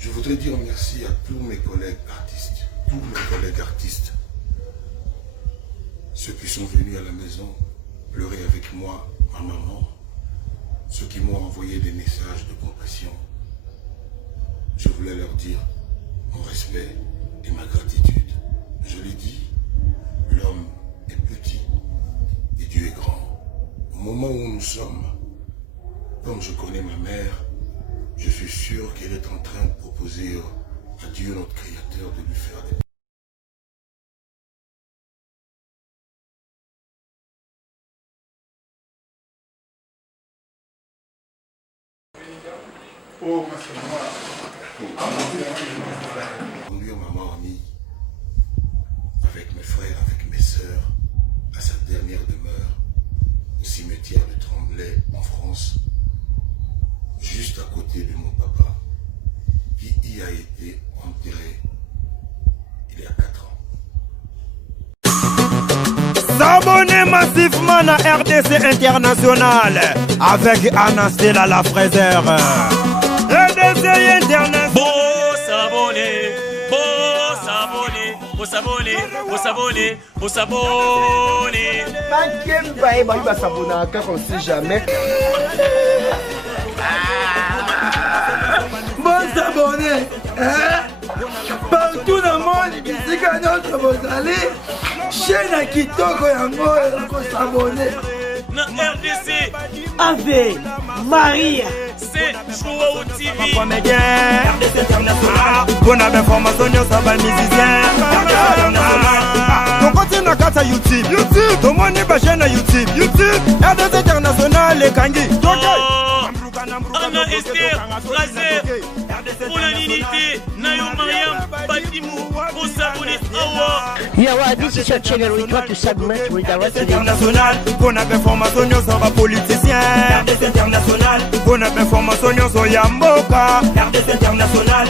Je voudrais dire merci à tous mes collègues artistes, ceux qui sont venus à la maison pleurer avec moi, ma maman, ceux qui m'ont envoyé des messages de compassion. Je voulais leur dire mon respect et ma gratitude. Je l'ai dit, l'homme est petit et Dieu est grand. Au moment où nous sommes, comme je connais ma mère, je suis sûr qu'elle est en train de proposer à Dieu notre Créateur de lui faire des... Conduire maman amie avec mes frères, avec mes sœurs, à sa dernière demeure, au cimetière de Tremblay en France, juste à côté de mon papa, qui y a été enterré il y a 4 ans. S'abonner massivement à RDC International avec Anastella la fraiseur. RDC International. Faut s'abonner. On sait jamais. Bon s'abonner. Partout dans le monde, ici quand vous allez, chaîne à Kitoko Yango, on s'abonner. Na RDC Ave Maria c'est Chouaou TV RDC International. Bonne information sur les musiciens. RDC International. On continue à faire YouTube. Tout le monde est chaîne YouTube. RDC International les Kangi. Anna Esther Fraser pour l'unité Nayo Mariam Batimou pour s'abonner. Yeah, this is your channel. We try to submit with the rest of the International. Bonne information sur les politiciens. RDC International. Bonne information sur Yamboka. RDC International.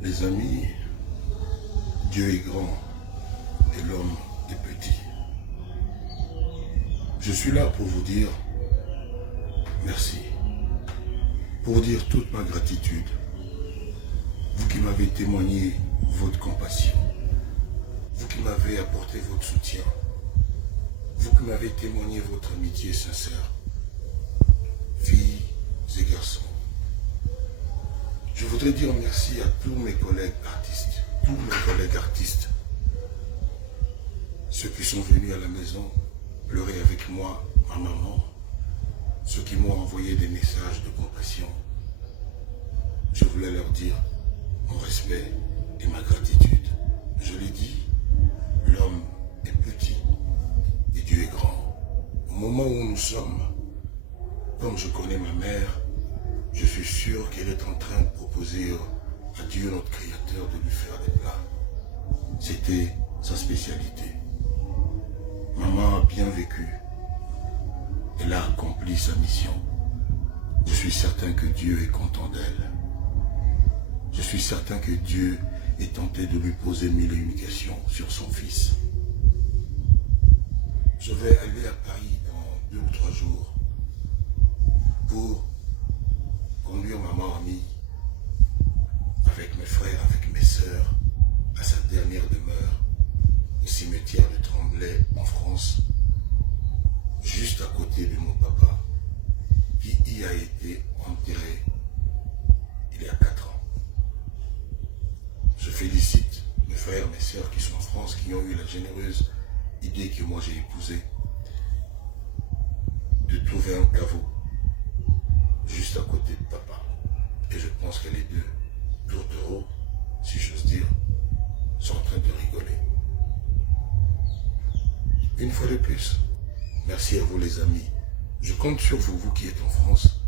Les amis, Dieu est grand et l'homme est petit. Je suis là pour vous dire merci, pour vous dire toute ma gratitude. Vous qui m'avez témoigné votre compassion, vous qui m'avez apporté votre soutien, vous qui m'avez témoigné votre amitié sincère, filles et garçons. Je voudrais dire merci à tous mes collègues artistes, ceux qui sont venus à la maison pleurer avec moi, ma maman, ceux qui m'ont envoyé des messages de compassion. Je voulais leur dire mon respect et ma gratitude. Je l'ai dit, l'homme est petit et Dieu est grand. Au moment où nous sommes, comme je connais ma mère, je suis sûr qu'elle est en train de proposer à Dieu, notre Créateur, de lui faire des plats. C'était sa spécialité. Maman a bien vécu. Elle a accompli sa mission. Je suis certain que Dieu est content d'elle. Je suis certain que Dieu est tenté de lui poser 1000 et une questions sur son fils. Je vais aller à Paris dans 2 ou 3 jours pour conduire ma mamie avec mes frères, avec mes sœurs, à sa dernière demeure au cimetière de Tremblay en France, juste à côté de mon papa, qui y a été enterré il y a 4 ans. Je félicite mes frères, mes sœurs qui sont en France, qui ont eu la généreuse idée que moi j'ai épousée de trouver un caveau juste à côté de papa. Et je pense que les 2 tourtereaux, si j'ose dire, sont en train de rigoler. Une fois de plus, merci à vous les amis. Je compte sur vous, vous qui êtes en France,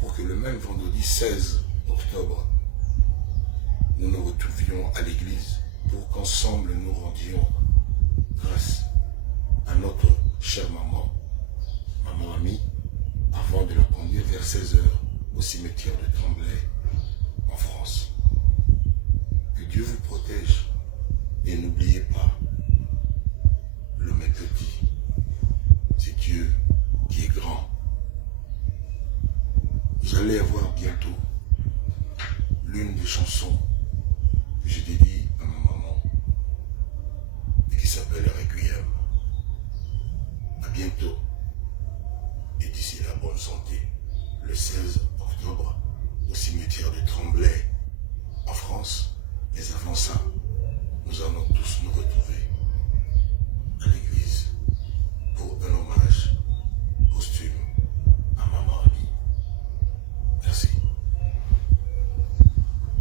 pour que le même vendredi 16 octobre, nous nous retrouvions à l'église pour qu'ensemble nous rendions grâce à notre chère maman, maman amie, avant de la conduire vers 16 h au cimetière de Tremblay en France. Que Dieu vous protège et n'oubliez pas, l'homme est petit, c'est Dieu qui est grand. Vous allez avoir bientôt l'une des chansons que j'ai dédiée à ma maman et qui s'appelle Requiem. À bientôt.